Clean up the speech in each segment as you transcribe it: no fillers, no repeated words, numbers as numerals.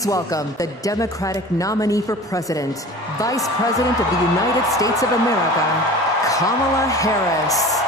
Please welcome the Democratic nominee for president, Vice President of the United States of America, Kamala Harris.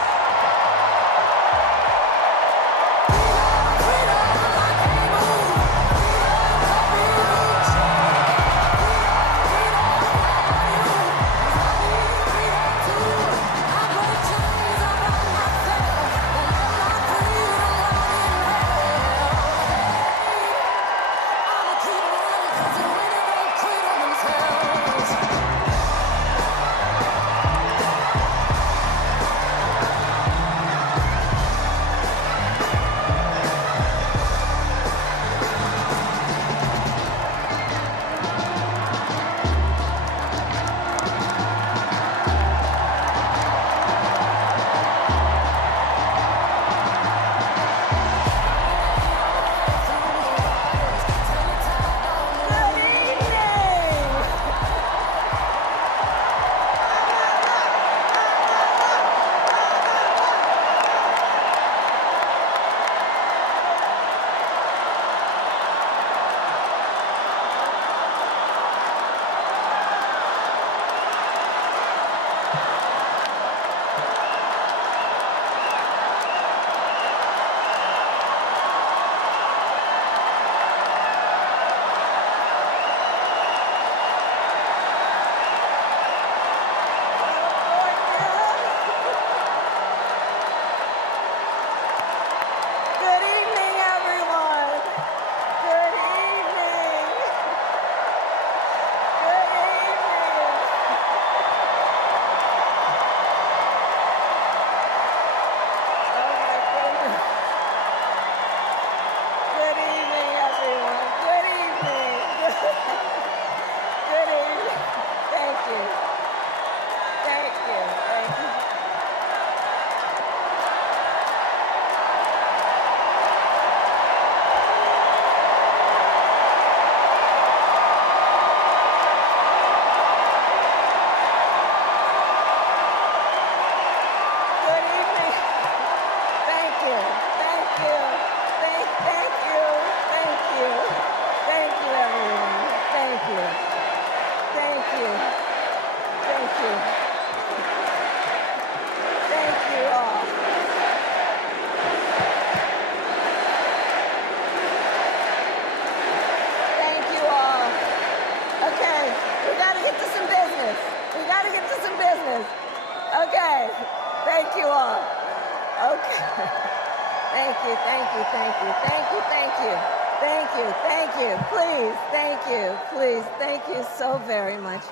Thank you so very much.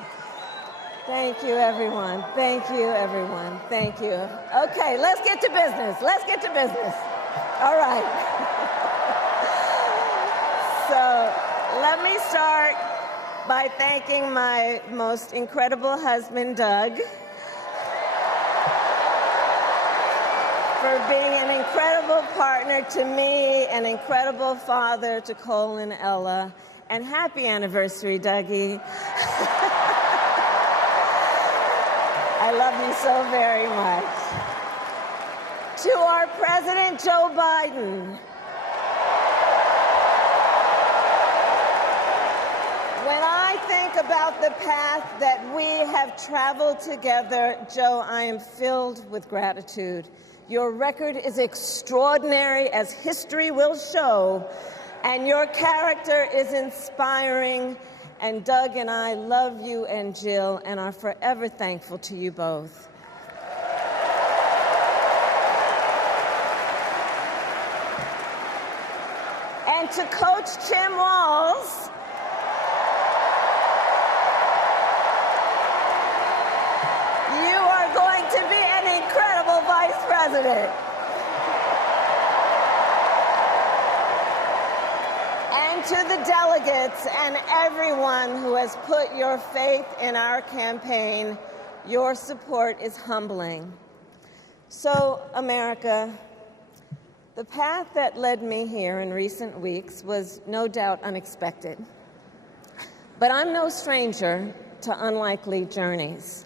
Thank you, everyone. Thank you, everyone. Thank you. Okay, let's get to business. Let's get to business. All right. So let me start by thanking my most incredible husband, Doug, for being an incredible partner to me, an incredible father to Cole and Ella. And happy anniversary, Dougie. I love you so very much. To our President, Joe Biden. When I think about the path that we have traveled together, Joe, I am filled with gratitude. Your record is extraordinary, as history will show, and your character is inspiring. And Doug and I love you and Jill and are forever thankful to you both. And to Coach Tim Walz, you are going to be an incredible vice president. And to the delegates and everyone who has put your faith in our campaign, your support is humbling. So, America, the path that led me here in recent weeks was no doubt unexpected. But I'm no stranger to unlikely journeys.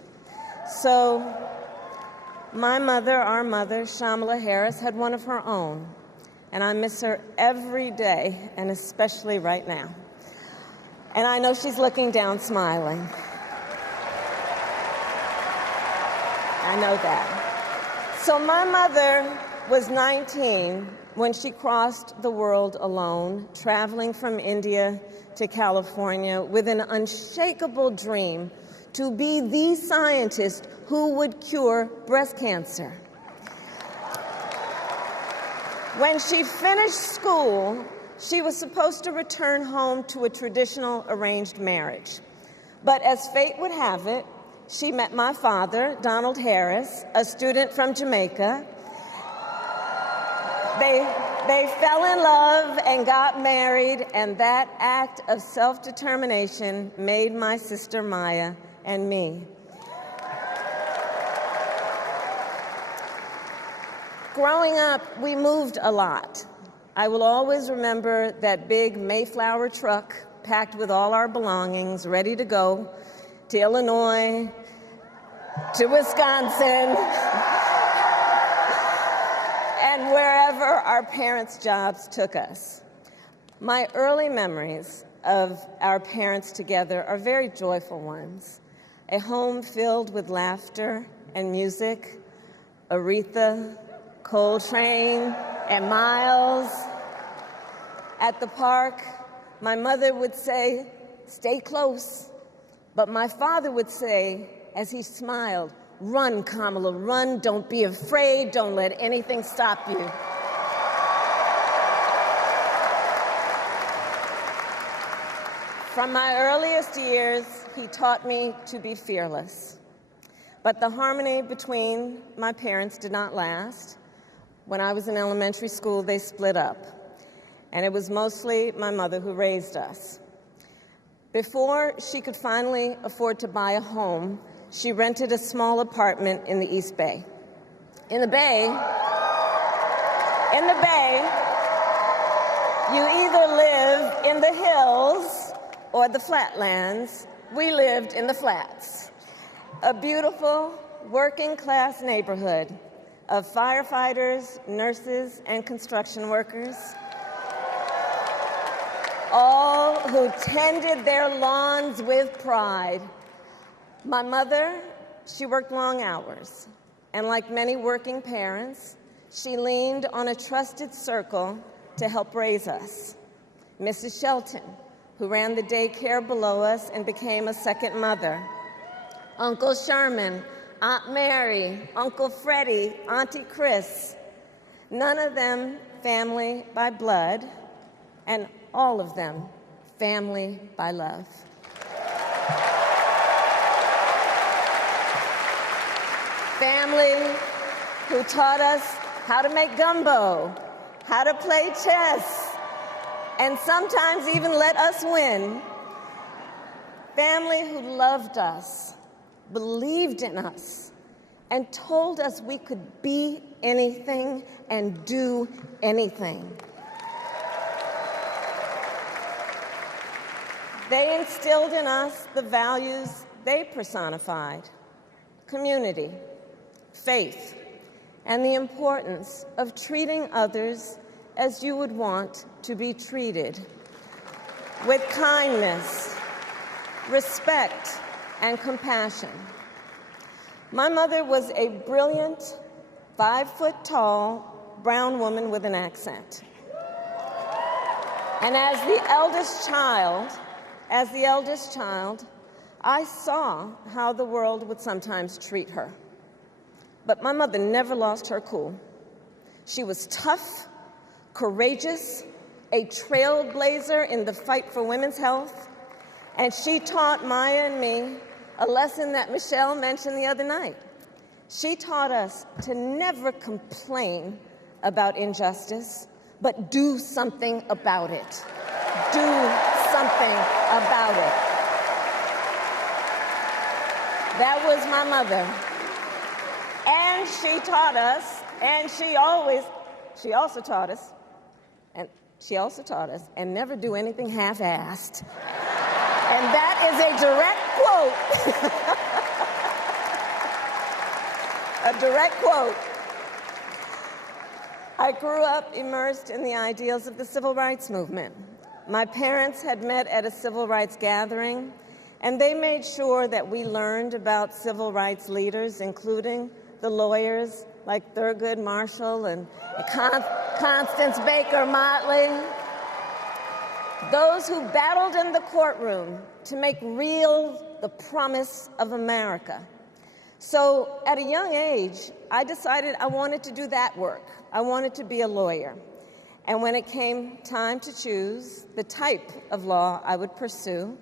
So, my mother, our mother, Kamala Harris, had one of her own. And I miss her every day, and especially right now. And I know she's looking down smiling. I know that. So my mother was 19 when she crossed the world alone, traveling from India to California with an unshakable dream to be the scientist who would cure breast cancer. When she finished school, she was supposed to return home to a traditional arranged marriage. But as fate would have it, she met my father, Donald Harris, a student from Jamaica. They fell in love and got married, and that act of self-determination made my sister Maya and me. Growing up, we moved a lot. I will always remember that big Mayflower truck packed with all our belongings, ready to go to Illinois, to Wisconsin, and wherever our parents' jobs took us. My early memories of our parents together are very joyful ones. A home filled with laughter and music, Aretha, Coltrane, and Miles. At the park, my mother would say, "Stay close." But my father would say, as he smiled, "Run, Kamala, run. Don't be afraid. Don't let anything stop you." From my earliest years, he taught me to be fearless. But the harmony between my parents did not last. When I was in elementary school, they split up, and it was mostly my mother who raised us. Before she could finally afford to buy a home, she rented a small apartment in the East Bay. In the Bay, you either live in the hills or the flatlands. We lived in the flats. A beautiful working-class neighborhood of firefighters, nurses, and construction workers, all who tended their lawns with pride. My mother, she worked long hours, and like many working parents, she leaned on a trusted circle to help raise us. Mrs. Shelton, who ran the daycare below us and became a second mother. Uncle Sherman, Aunt Mary, Uncle Freddie, Auntie Chris. None of them family by blood, and all of them family by love. Family who taught us how to make gumbo, how to play chess, and sometimes even let us win. Family who loved us, believed in us, and told us we could be anything and do anything. They instilled in us the values they personified: community, faith, and the importance of treating others as you would want to be treated, with kindness, respect, and compassion. My mother was a brilliant, 5-foot-tall brown woman with an accent. And as the eldest child, I saw how the world would sometimes treat her. But my mother never lost her cool. She was tough, courageous, a trailblazer in the fight for women's health, and she taught Maya and me a lesson that Michelle mentioned the other night. She taught us to never complain about injustice, but do something about it. Do something about it. That was my mother. And she taught us, and she also taught us, and never do anything half-assed. And that is a direct quote. A direct quote. I grew up immersed in the ideals of the civil rights movement. My parents had met at a civil rights gathering, and they made sure that we learned about civil rights leaders, including the lawyers like Thurgood Marshall and Constance Baker Motley, those who battled in the courtroom to make real the promise of America. So at a young age, I decided I wanted to do that work. I wanted to be a lawyer. And when it came time to choose the type of law I would pursue,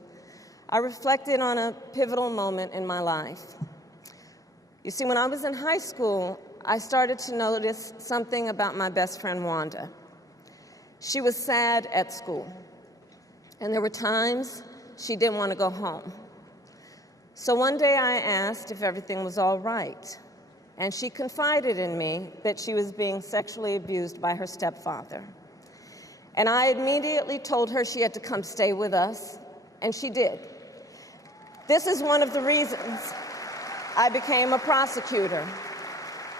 I reflected on a pivotal moment in my life. You see, when I was in high school, I started to notice something about my best friend, Wanda. She was sad at school, and there were times she didn't want to go home. So one day I asked if everything was all right, and she confided in me that she was being sexually abused by her stepfather. And I immediately told her she had to come stay with us, and she did. This is one of the reasons I became a prosecutor,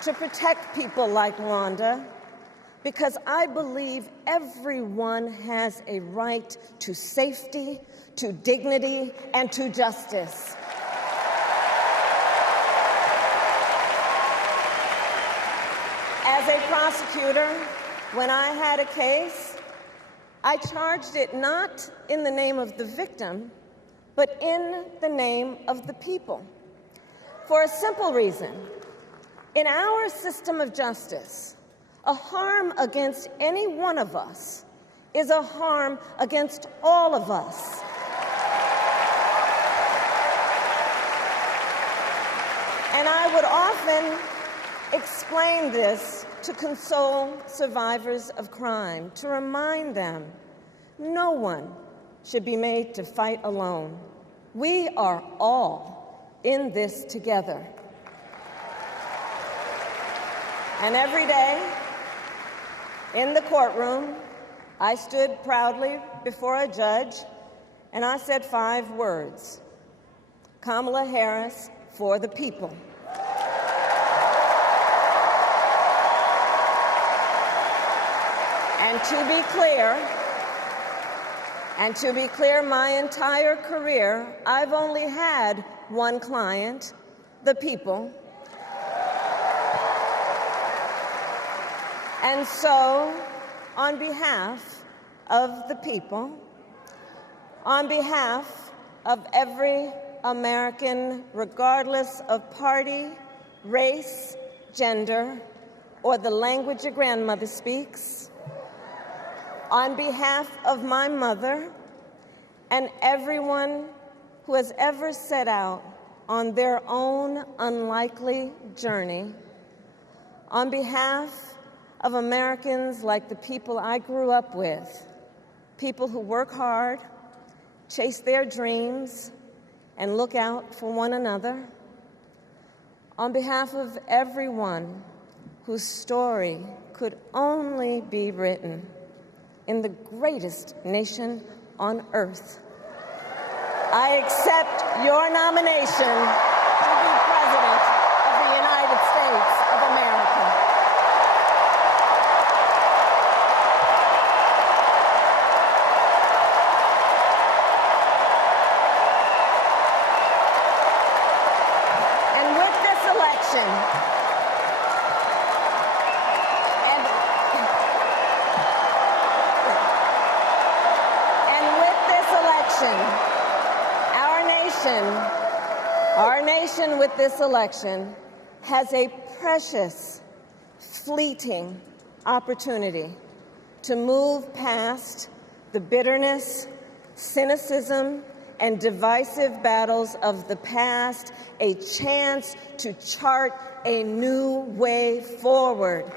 to protect people like Wanda, because I believe everyone has a right to safety, to dignity, and to justice. As a prosecutor, when I had a case, I charged it not in the name of the victim, but in the name of the people. For a simple reason. In our system of justice, a harm against any one of us is a harm against all of us. And I would often explain this to console survivors of crime, to remind them no one should be made to fight alone. We are all in this together. And every day in the courtroom, I stood proudly before a judge and I said 5 words: Kamala Harris for the people. And to be clear, my entire career, I've only had one client, the people. And so, on behalf of the people, on behalf of every American, regardless of party, race, gender, or the language your grandmother speaks, on behalf of my mother and everyone who has ever set out on their own unlikely journey, on behalf of Americans like the people I grew up with, people who work hard, chase their dreams, and look out for one another, on behalf of everyone whose story could only be written in the greatest nation on earth, I accept your nomination to be President of the United States of America. And with this election, our nation with this election has a precious, fleeting opportunity to move past the bitterness, cynicism, and divisive battles of the past, a chance to chart a new way forward.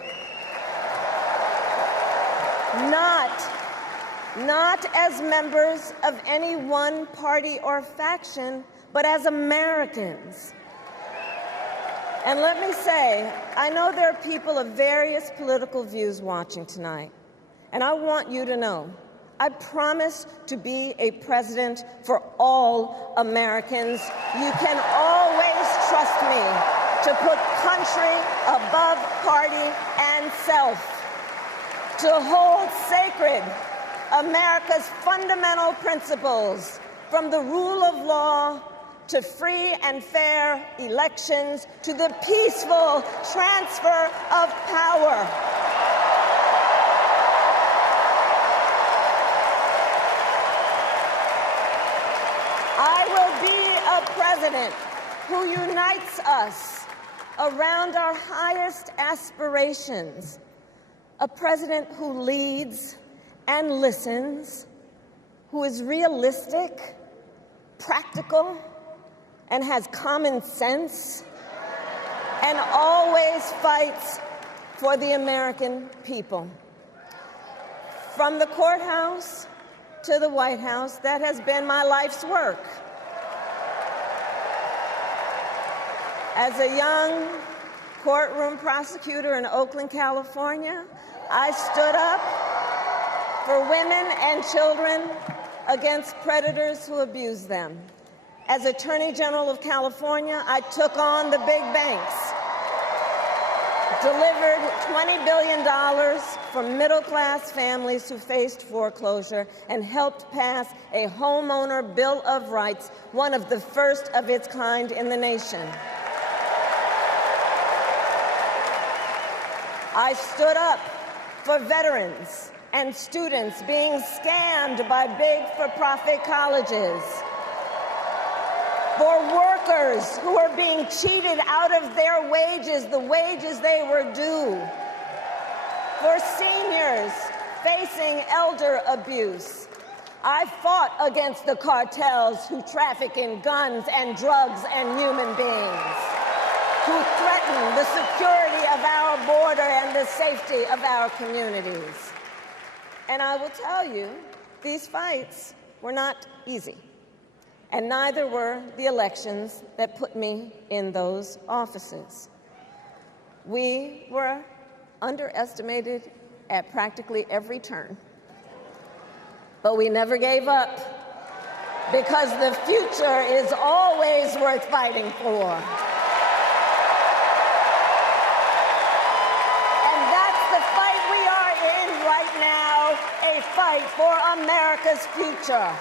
Not as members of any one party or faction, but as Americans. And let me say, I know there are people of various political views watching tonight, and I want you to know, I promise to be a president for all Americans. You can always trust me to put country above party and self, to hold sacred America's fundamental principles, from the rule of law to free and fair elections to the peaceful transfer of power. I will be a president who unites us around our highest aspirations, a president who leads and listens, who is realistic, practical, and has common sense, and always fights for the American people. From the courthouse to the White House, that has been my life's work. As a young courtroom prosecutor in Oakland, California, I stood up for women and children against predators who abuse them. As Attorney General of California, I took on the big banks, delivered $20 billion for middle-class families who faced foreclosure, and helped pass a homeowner Bill of Rights, one of the first of its kind in the nation. I stood up for veterans and students being scammed by big for-profit colleges, for workers who are being cheated out of their wages, the wages they were due, for seniors facing elder abuse. I fought against the cartels who traffic in guns and drugs and human beings, who threaten the security of our border and the safety of our communities. And I will tell you, these fights were not easy, and neither were the elections that put me in those offices. We were underestimated at practically every turn, but we never gave up, because the future is always worth fighting for. A fight for America's future.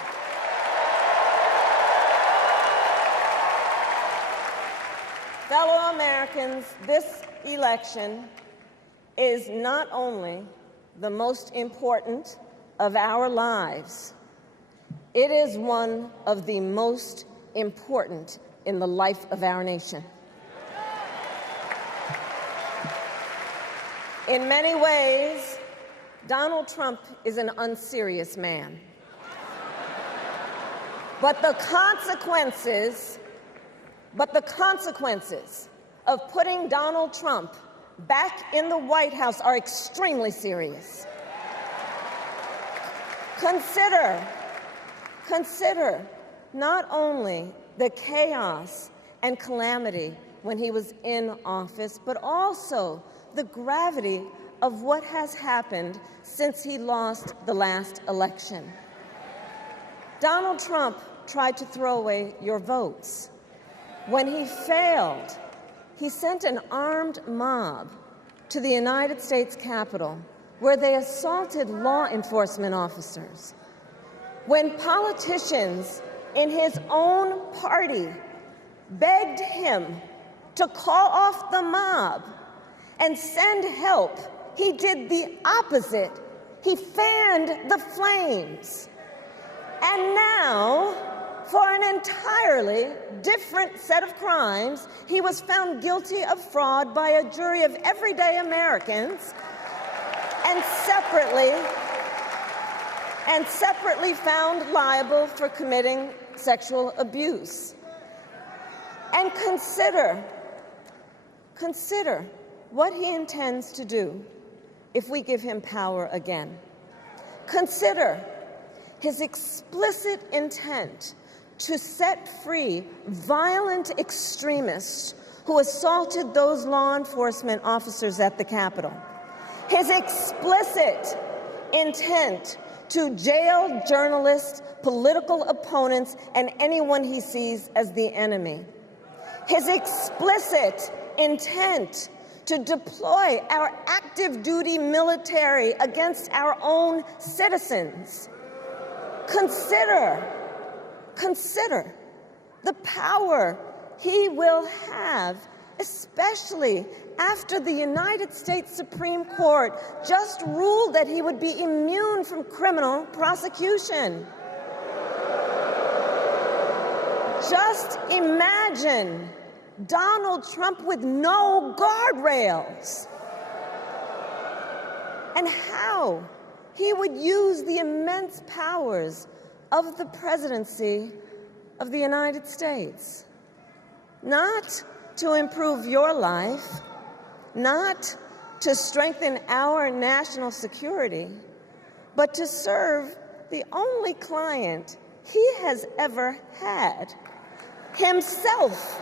Fellow Americans, this election is not only the most important of our lives, it is one of the most important in the life of our nation. In many ways, Donald Trump is an unserious man. But the consequences of putting Donald Trump back in the White House are extremely serious. Consider not only the chaos and calamity when he was in office, but also the gravity of what has happened since he lost the last election. Donald Trump tried to throw away your votes. When he failed, he sent an armed mob to the United States Capitol, where they assaulted law enforcement officers. When politicians in his own party begged him to call off the mob and send help, he did the opposite. He fanned the flames. And now, for an entirely different set of crimes, he was found guilty of fraud by a jury of everyday Americans, and separately found liable for committing sexual abuse. And consider what he intends to do if we give him power again. Consider his explicit intent to set free violent extremists who assaulted those law enforcement officers at the Capitol. His explicit intent to jail journalists, political opponents, and anyone he sees as the enemy. His explicit intent to deploy our active duty military against our own citizens. Consider the power he will have, especially after the United States Supreme Court just ruled that he would be immune from criminal prosecution. Just imagine Donald Trump with no guardrails, and how he would use the immense powers of the presidency of the United States, not to improve your life, not to strengthen our national security, but to serve the only client he has ever had, himself.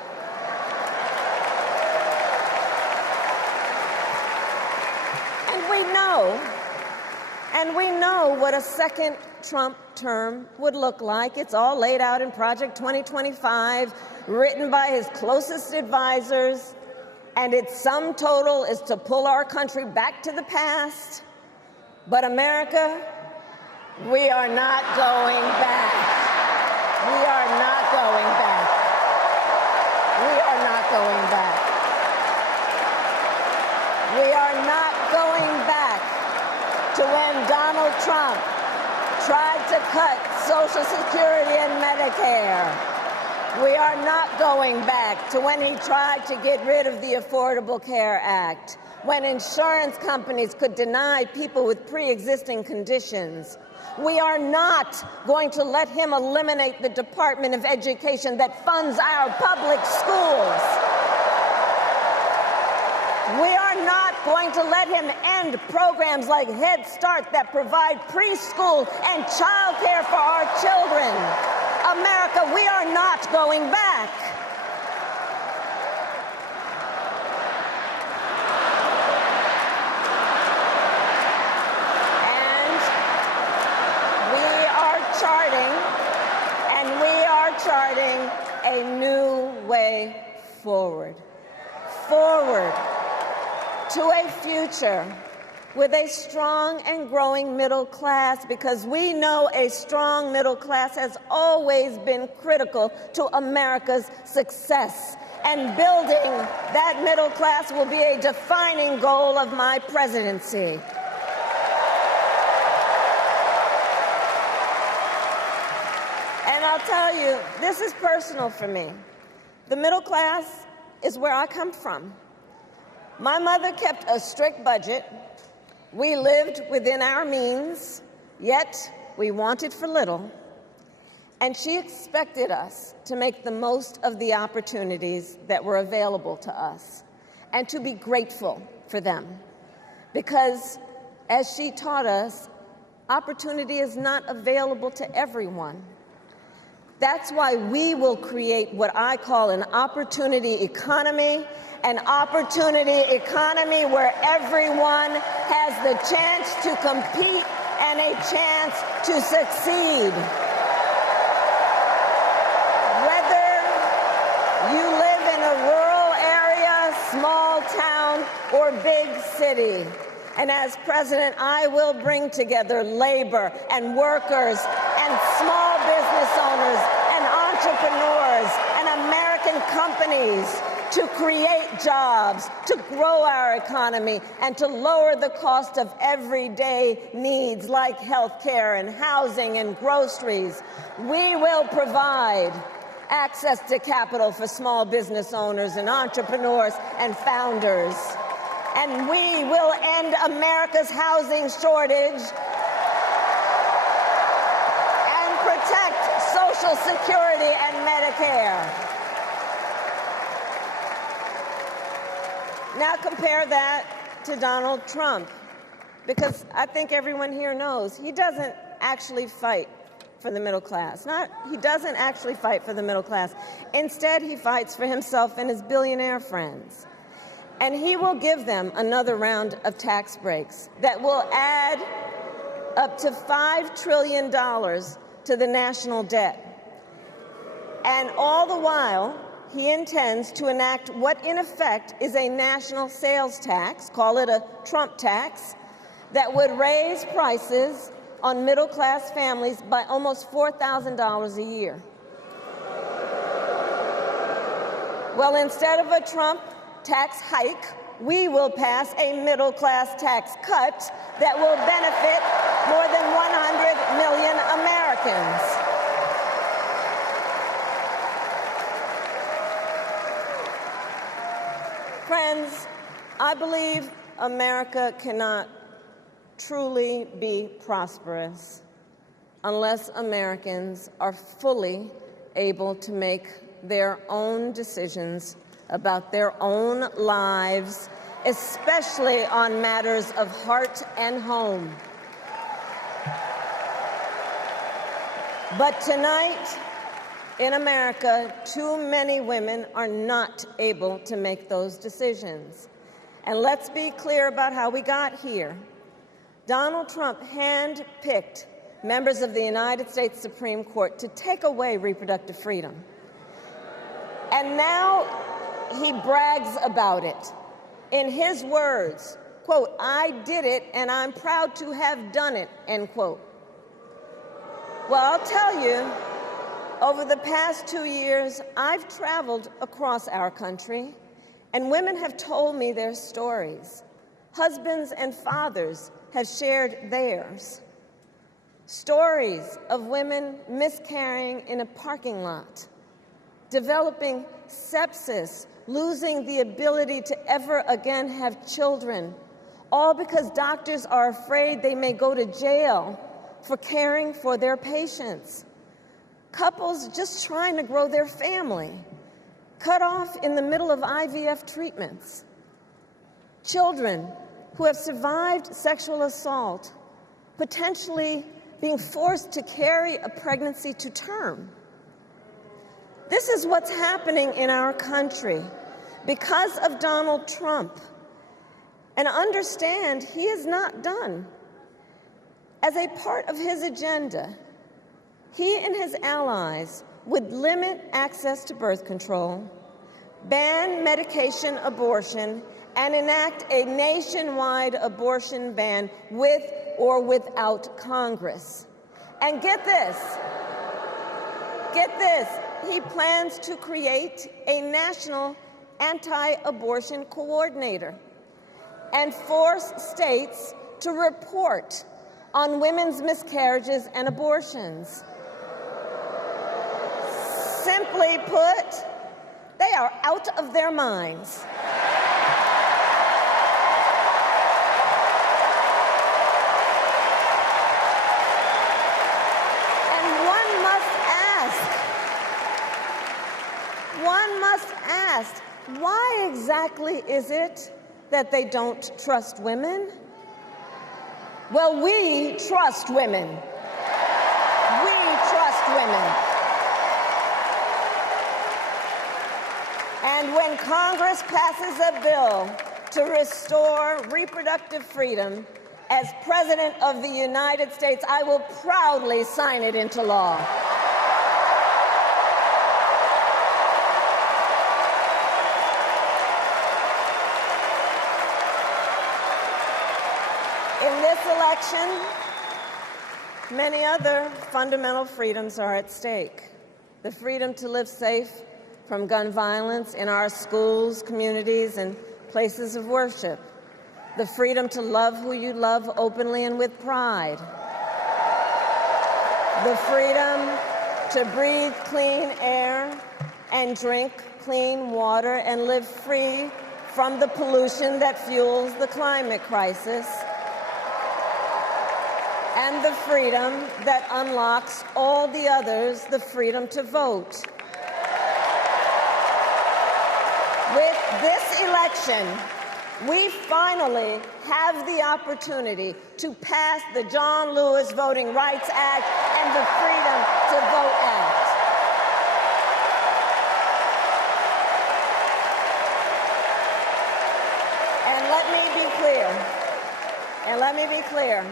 And we know what a second Trump term would look like. It's all laid out in Project 2025, written by his closest advisors, and its sum total is to pull our country back to the past. But America, we are not going back. We are not going back. We are not going back. We are not going back to when Donald Trump tried to cut Social Security and Medicare. We are not going back to when he tried to get rid of the Affordable Care Act, when insurance companies could deny people with pre-existing conditions. We are not going to let him eliminate the Department of Education that funds our public schools. We are not going to let him end programs like Head Start that provide preschool and child care for our children. America, we are not going back. And we are charting a new way forward. Forward to a future with a strong and growing middle class, because we know a strong middle class has always been critical to America's success. And building that middle class will be a defining goal of my presidency. And I'll tell you, this is personal for me. The middle class is where I come from. My mother kept a strict budget. We lived within our means, yet we wanted for little. And she expected us to make the most of the opportunities that were available to us and to be grateful for them. Because, as she taught us, opportunity is not available to everyone. That's why we will create what I call an opportunity economy, an opportunity economy where everyone has the chance to compete and a chance to succeed. Whether you live in a rural area, small town, or big city. And as president, I will bring together labor and workers and small business owners and entrepreneurs and American companies to create jobs, to grow our economy, and to lower the cost of everyday needs like health care and housing and groceries. We will provide access to capital for small business owners and entrepreneurs and founders. And we will end America's housing shortage and protect Social Security and Medicare. Now compare that to Donald Trump, because I think everyone here knows he doesn't actually fight for the middle class. He doesn't actually fight for the middle class. Instead, he fights for himself and his billionaire friends. And he will give them another round of tax breaks that will add up to $5 trillion to the national debt. And all the while, he intends to enact what in effect is a national sales tax, call it a Trump tax, that would raise prices on middle-class families by almost $4,000 a year. Well, instead of a Trump tax hike, we will pass a middle-class tax cut that will benefit more than 100 million Americans. Friends, I believe America cannot truly be prosperous unless Americans are fully able to make their own decisions about their own lives, especially on matters of heart and home. But tonight, in America, too many women are not able to make those decisions. And let's be clear about how we got here. Donald Trump handpicked members of the United States Supreme Court to take away reproductive freedom. And now he brags about it. In his words, quote, "I did it and I'm proud to have done it," end quote. Well, I'll tell you, over the past 2 years, I've traveled across our country, and women have told me their stories. Husbands and fathers have shared theirs. Stories of women miscarrying in a parking lot, developing sepsis, losing the ability to ever again have children, all because doctors are afraid they may go to jail for caring for their patients. Couples just trying to grow their family, cut off in the middle of IVF treatments. Children who have survived sexual assault, potentially being forced to carry a pregnancy to term. This is what's happening in our country because of Donald Trump. And understand, he is not done. As a part of his agenda, he and his allies would limit access to birth control, ban medication abortion, and enact a nationwide abortion ban with or without Congress. And get this, he plans to create a national anti-abortion coordinator and force states to report on women's miscarriages and abortions. Simply put, they are out of their minds. And one must ask, why exactly is it that they don't trust women? Well, we trust women. We trust women. And when Congress passes a bill to restore reproductive freedom, as President of the United States, I will proudly sign it into law. In this election, many other fundamental freedoms are at stake. The freedom to live safe from gun violence in our schools, communities, and places of worship. The freedom to love who you love openly and with pride. The freedom to breathe clean air and drink clean water and live free from the pollution that fuels the climate crisis. And the freedom that unlocks all the others, the freedom to vote. With this election, we finally have the opportunity to pass the John Lewis Voting Rights Act and the Freedom to Vote Act. And let me be clear.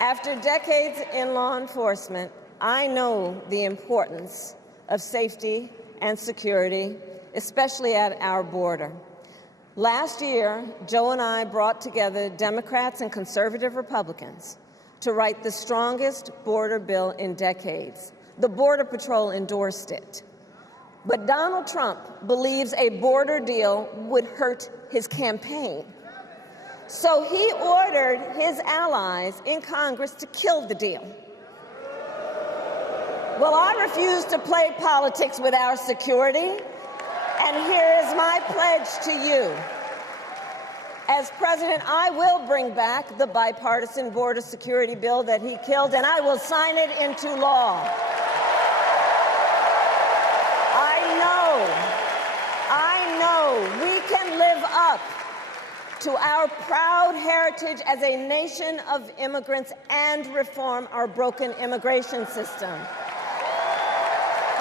After decades in law enforcement, I know the importance of safety and security, especially at our border. Last year, Joe and I brought together Democrats and conservative Republicans to write the strongest border bill in decades. The Border Patrol endorsed it. But Donald Trump believes a border deal would hurt his campaign. So he ordered his allies in Congress to kill the deal. Well, I refuse to play politics with our security, and here is my pledge to you. As president, I will bring back the bipartisan border security bill that he killed, and I will sign it into law. I know we can live up to our proud heritage as a nation of immigrants and reform our broken immigration system.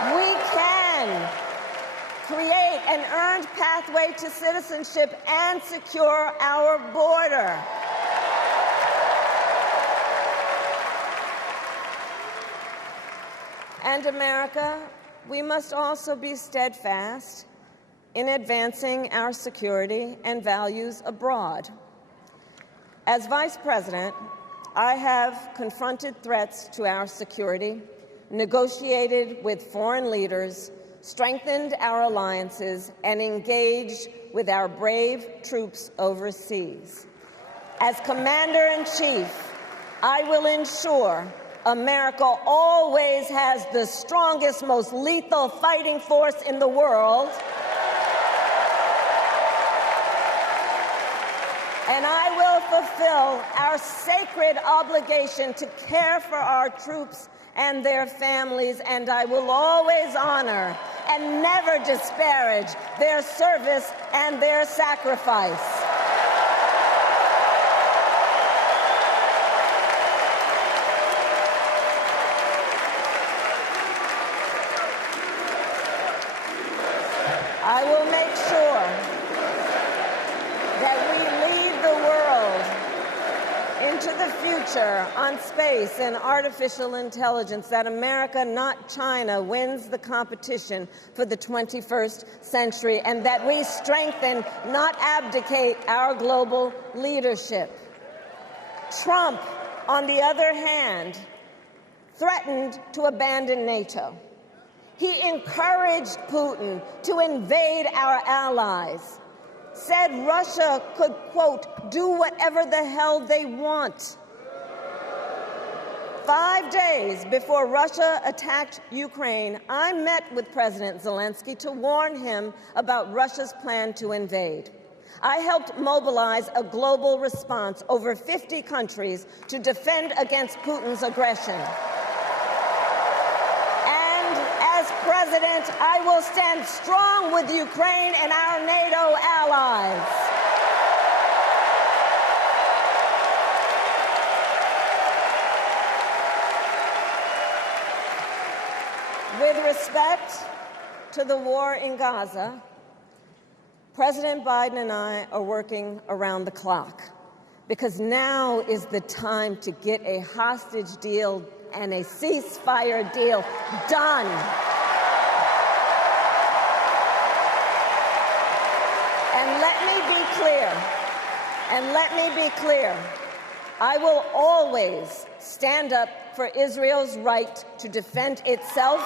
We can create an earned pathway to citizenship and secure our border. And America, we must also be steadfast in advancing our security and values abroad. As Vice President, I have confronted threats to our security, negotiated with foreign leaders, strengthened our alliances, and engaged with our brave troops overseas. As Commander-in-Chief, I will ensure America always has the strongest, most lethal fighting force in the world, and I will fulfill our sacred obligation to care for our troops and their families, and I will always honor and never disparage their service and their sacrifice. I will make sure that we lead the world into the future on space and artificial intelligence, that America, not China, wins the competition for the 21st century, and that we strengthen, not abdicate, our global leadership. Trump, on the other hand, threatened to abandon NATO. He encouraged Putin to invade our allies, said Russia could, quote, do whatever the hell they want. 5 days before Russia attacked Ukraine, I met with President Zelensky to warn him about Russia's plan to invade. I helped mobilize a global response, over 50 countries, to defend against Putin's aggression. As president, I will stand strong with Ukraine and our NATO allies. With respect to the war in Gaza, President Biden and I are working around the clock, because now is the time to get a hostage deal and a ceasefire deal done. And let me be clear, I will always stand up for Israel's right to defend itself,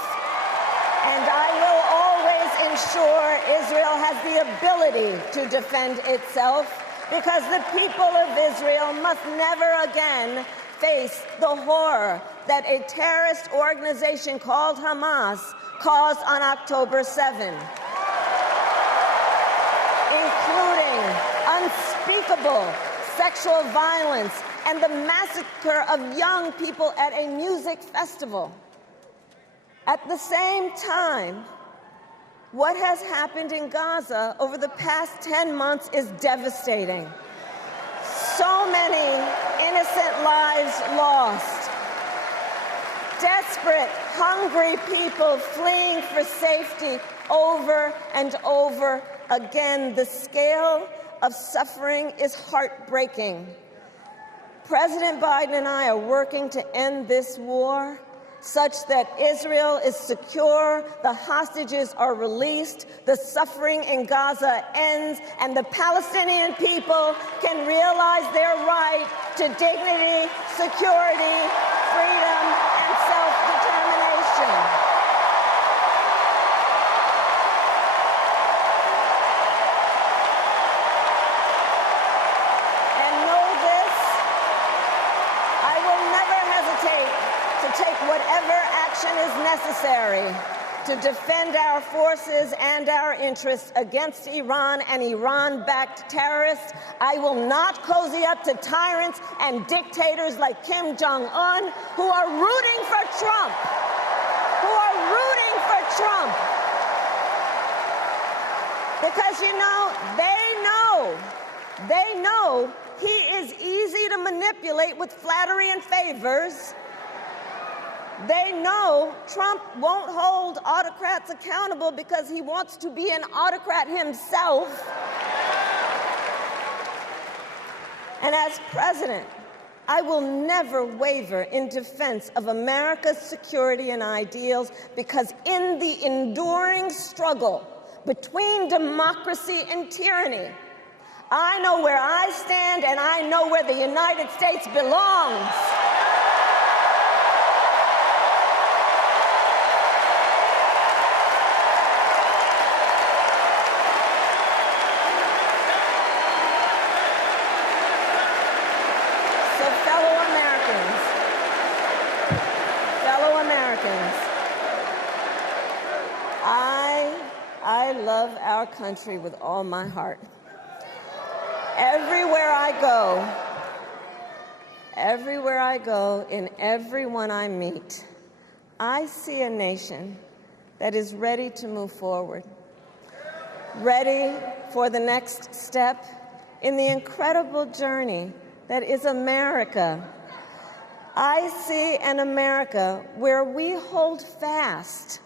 and I will always ensure Israel has the ability to defend itself, because the people of Israel must never again face the horror that a terrorist organization called Hamas caused on October 7, including unspeakable sexual violence and the massacre of young people at a music festival. At the same time, what has happened in Gaza over the past 10 months is devastating. So many innocent lives lost. Desperate, hungry people fleeing for safety over and over again. The scale of suffering is heartbreaking. President Biden and I are working to end this war, such that Israel is secure, the hostages are released, the suffering in Gaza ends, and the Palestinian people can realize their right to dignity, security, freedom, and self-determination. Whatever action is necessary to defend our forces and our interests against Iran and Iran-backed terrorists. I will not cozy up to tyrants and dictators like Kim Jong-un who are rooting for Trump, Because, you know, they know he is easy to manipulate with flattery and favors. They know Trump won't hold autocrats accountable because he wants to be an autocrat himself. And as president, I will never waver in defense of America's security and ideals, because in the enduring struggle between democracy and tyranny, I know where I stand and I know where the United States belongs. I love our country with all my heart. Everywhere I go, in everyone I meet, I see a nation that is ready to move forward, ready for the next step in the incredible journey that is America. I see an America where we hold fast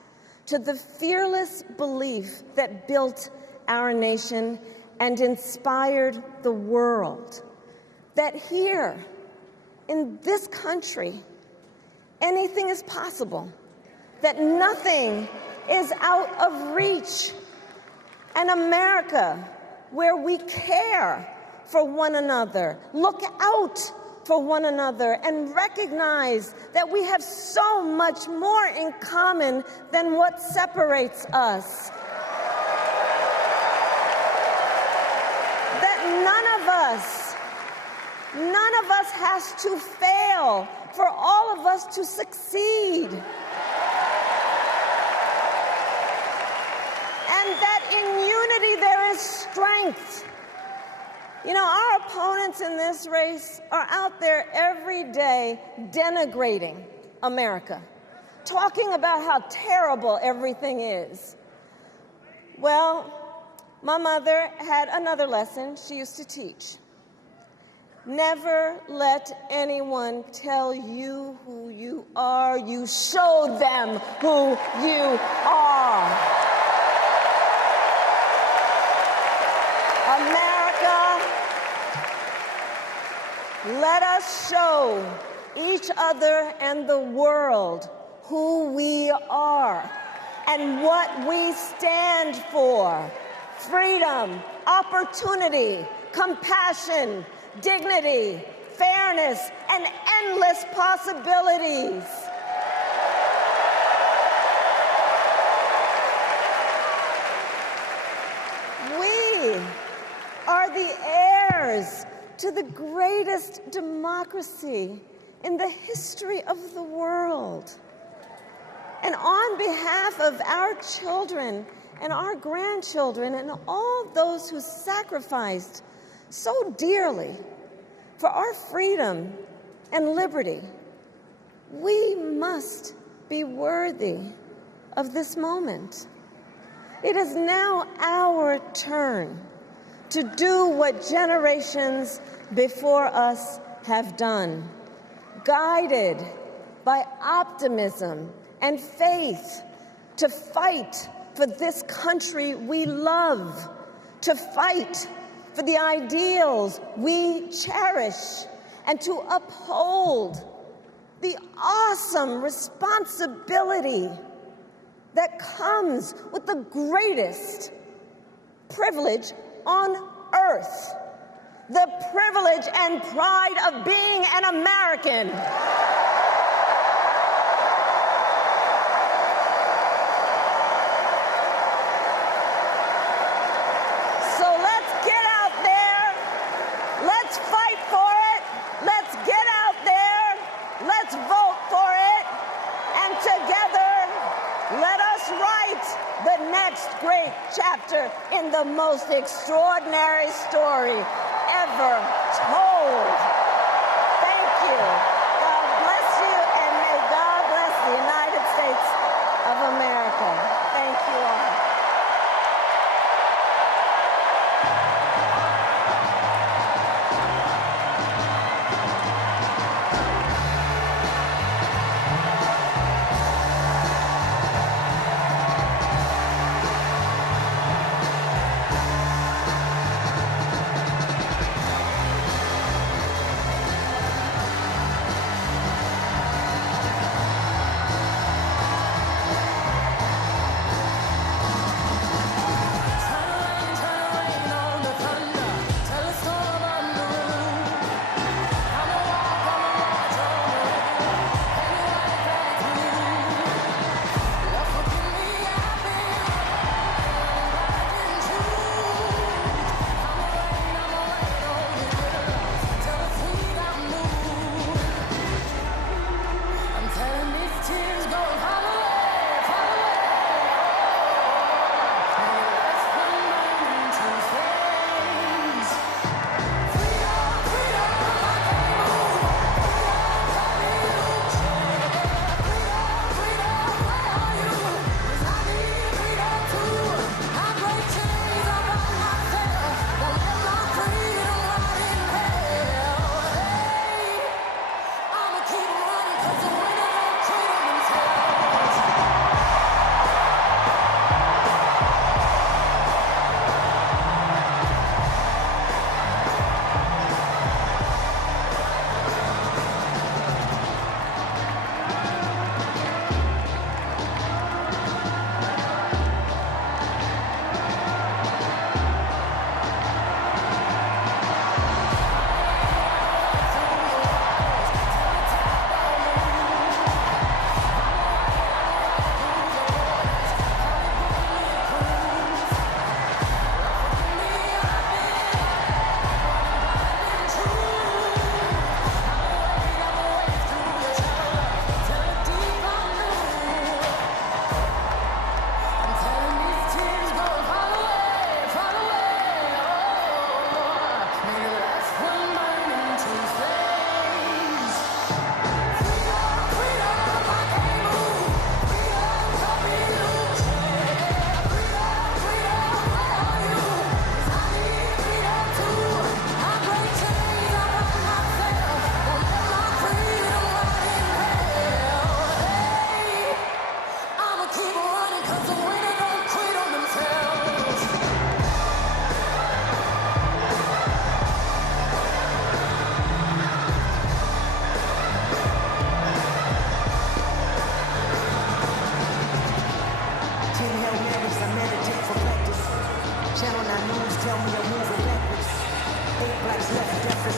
to the fearless belief that built our nation and inspired the world, that here in this country, anything is possible, that nothing is out of reach. An America where we care for one another, look out for one another, and recognize that we have so much more in common than what separates us. That none of us has to fail for all of us to succeed. And that in unity there is strength. You know, our opponents in this race are out there every day denigrating America, talking about how terrible everything is. Well, my mother had another lesson she used to teach. Never let anyone tell you who you are. You show them who you are. Let us show each other and the world who we are and what we stand for. Freedom, opportunity, compassion, dignity, fairness, and endless possibilities. We are the heirs to the greatest democracy in the history of the world. And on behalf of our children and our grandchildren and all those who sacrificed so dearly for our freedom and liberty, we must be worthy of this moment. It is now our turn to do what generations before us have done, guided by optimism and faith, to fight for this country we love, to fight for the ideals we cherish, and to uphold the awesome responsibility that comes with the greatest privilege on earth, the privilege and pride of being an American. So let's get out there, let's fight for it, let's get out there, let's vote for it, and together, let us write the next great chapter in the most extraordinary story ever told. Thank you. God bless you, and may God bless the United States of America. Thank you all.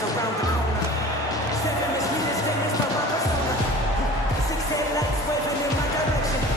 Around the corner. 7 misleading statements by my persona. 6 headlights waving in my direction.